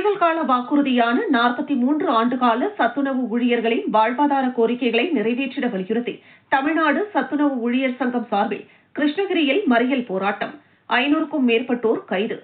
தேர்தல் கால வாக்குறுதியான நாற்பத்தி மூன்று ஆண்டுகால சத்துணவு ஊழியர்களின் வாழ்வாதார கோரிக்கைகளை நிறைவேற்றிட வலியுறுத்தி தமிழ்நாடு சத்துணவு ஊழியர் சங்கம் சார்பில் கிருஷ்ணகிரியில் மறியல் போராட்டம். ஐநூறுக்கும் மேற்பட்டோர் கைது.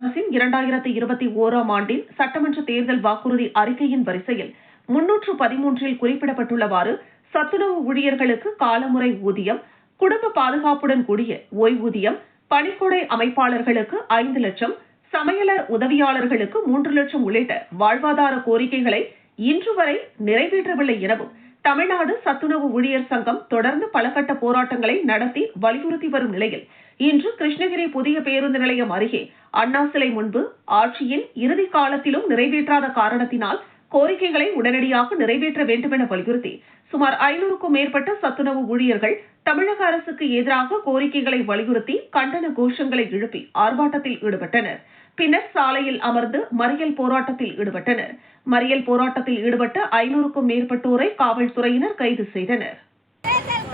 அரசின் இரண்டாயிரத்தி இருபத்தி ஓராம் ஆண்டின் சட்டமன்ற தேர்தல் வாக்குறுதி அறிக்கையின் வரிசையில் முன்னூற்று பதிமூன்றில் குறிப்பிடப்பட்டுள்ளவாறு சத்துணவு ஊழியர்களுக்கு காலமுறை ஊதியம் குடும்ப பாதுகாப்புடன் கூடிய ஓய்வூதியம் பணிக்கொடை அமைப்பாளர்களுக்கு ஐந்து லட்சம் சமையலர் உதவியாளர்களுக்கு மூன்று லட்சம் உள்ளிட்ட வாழ்வாதார கோரிக்கைகளை இன்று வரை நிறைவேற்றவில்லை எனவும் தமிழ்நாடு சத்துணவு ஊழியர் சங்கம் தொடர்ந்து பல கட்ட போராட்டங்களை நடத்தி வலியுறுத்தி வரும் நிலையில் இன்று கிருஷ்ணகிரி புதிய பேருந்து நிலையம் அருகே அண்ணா சிலை முன்பு ஆட்சியின் இறுதி காலத்திலும் நிறைவேற்றாத காரணத்தினால் கோரிக்கைகளை உடனடியாக நிறைவேற்ற வேண்டும் என வலியுறுத்தி சுமார் ஐநூறுக்கும் மேற்பட்ட சத்துணவு ஊழியர்கள் தமிழக அரசுக்கு எதிராக கோரிக்கைகளை வலியுறுத்தி கண்டன கோஷங்களை எழுப்பி ஆர்ப்பாட்டத்தில் ஈடுபட்டனர். பின்னர் சாலையில் அமர்ந்து மறியல் போராட்டத்தில் ஈடுபட்டனர். மறியல் போராட்டத்தில் ஈடுபட்ட ஐநூறுக்கும் மேற்பட்டோரை காவல்துறையினர் கைது செய்தனர். தேர்தல்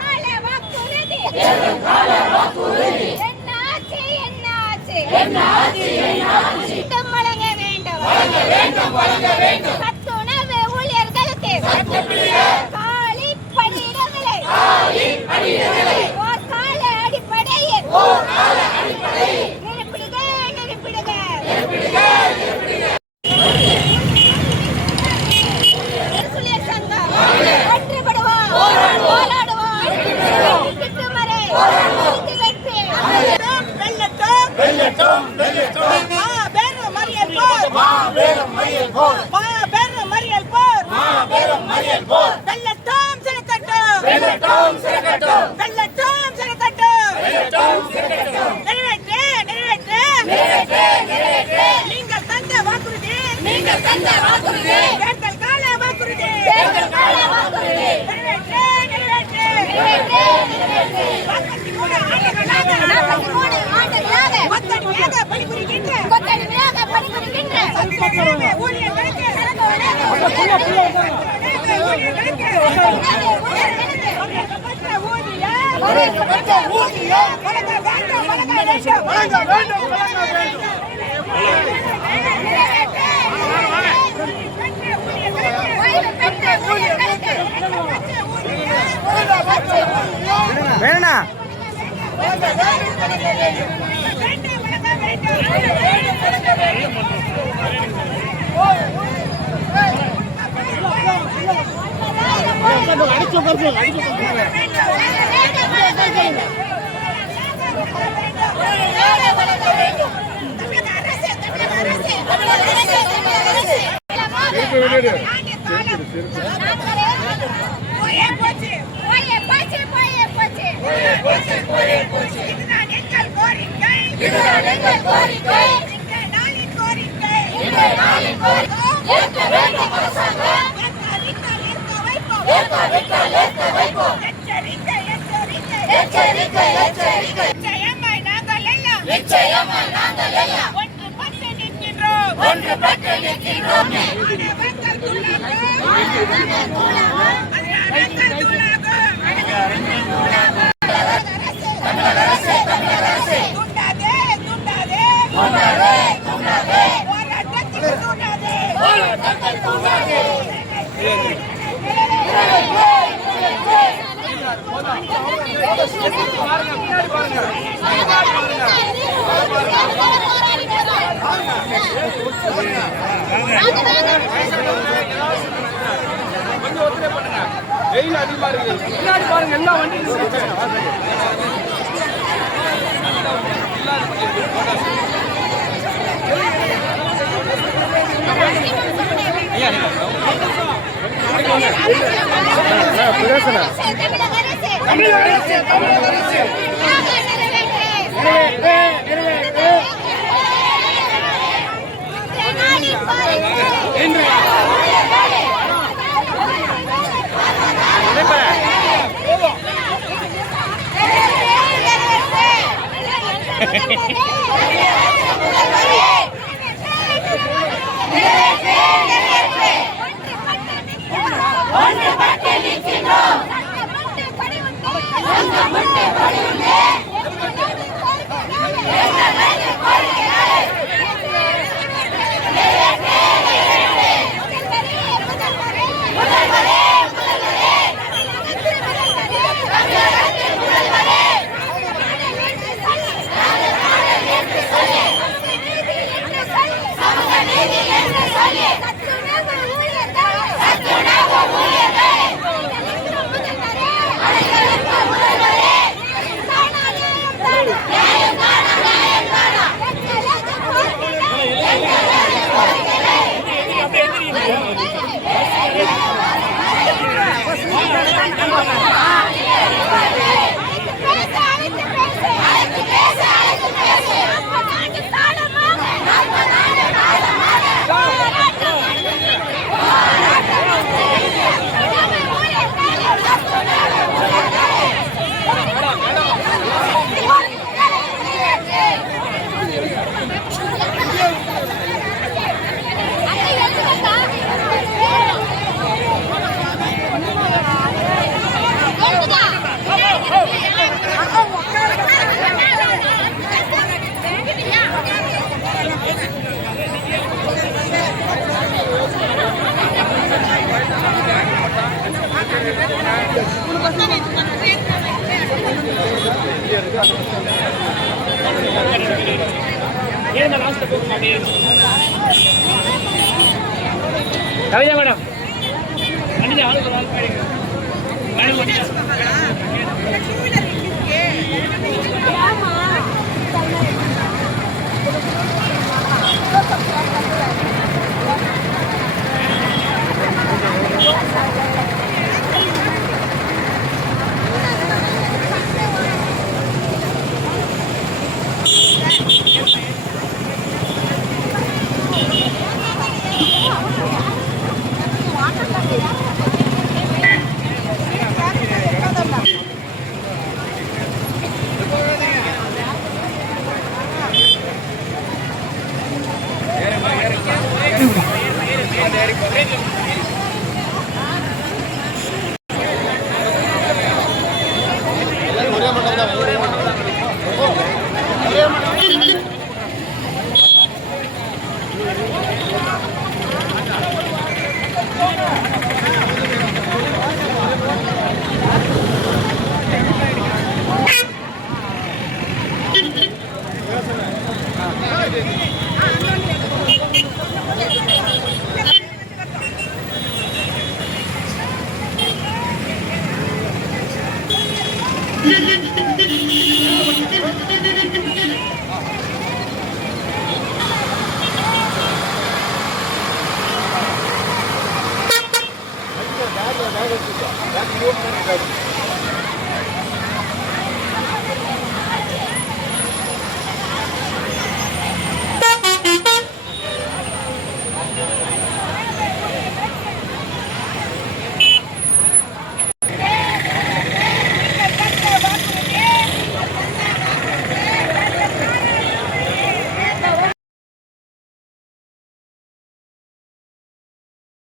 தேர்தல் கால வாக்குறுதி. தேர்தல் கால வாக்குறுதி. நிறைவேற்று நிறைவேற்று. நிறைவேற்று, நிறைவேற்று. நாற்பத்தி மூணு ஆண்டுகளாக நாற்பத்தி மூணு ஆண்டுகளாக கொத்தடிமையாக பணிபுரிகின்ற கொத்தடிமையாக பணிபுரிகின்ற சத்துணவு ஊழியர்களுக்கு குறைந்தபட்ச ஊதியம் வழங்க வேண்டும் வழங்க வேண்டும் வழங்க வேண்டும் வழங்க வேண்டும் வேணா அடிச்சு போயே நிச்சயமாய் நாங்கள் எல்லாம் நிச்சயமாய் நாங்கள் எல்லாம் ஒன்றுபட்டு நிற்கின்றோம் ஒன்றுபட்டு நிற்கின்றோம் மாணவர்கள் துள்ளாகும் அதிகாரங்கள் துள்ளாகும் தூண்டாதே தூண்டாதே வெயில் அதிகமா இருக்கு பின்னாடி பாருங்க. எல்லா வண்டி தமிழக அரசு தமிழக அரசு தமிழக அரசு நிறைவேற்று நிறைவேற்று நாளின் கோரிக்கை ஒன்றுபட்டு நிற்கின்றோம் நிறைவேற்று நீதி என்று சொல்லி சத்துணவு ஊழியர்கள் சத்துணவு ஊழியர்கள் முதல்வரே அனைவருக்கு முதல்வரே நியாயம் தானா நியாயம் தானா எங்கள் கோரிக்கைகளை பேச அழைத்து பேச அழைத்து பேச அழைத்து பேச நாட்டு தாளமாக நம்ம நாடு தாளமாக போராட்டம் போராட்டம் சத்துணவு ஊழியர்களே சத்துணவு ஊழியர்களே அத்தை எழுதுங்கக்கா கவிதா மேடம் வண்டியில் ஆளுக்கு ஆள் போயிடுங்க மேடம்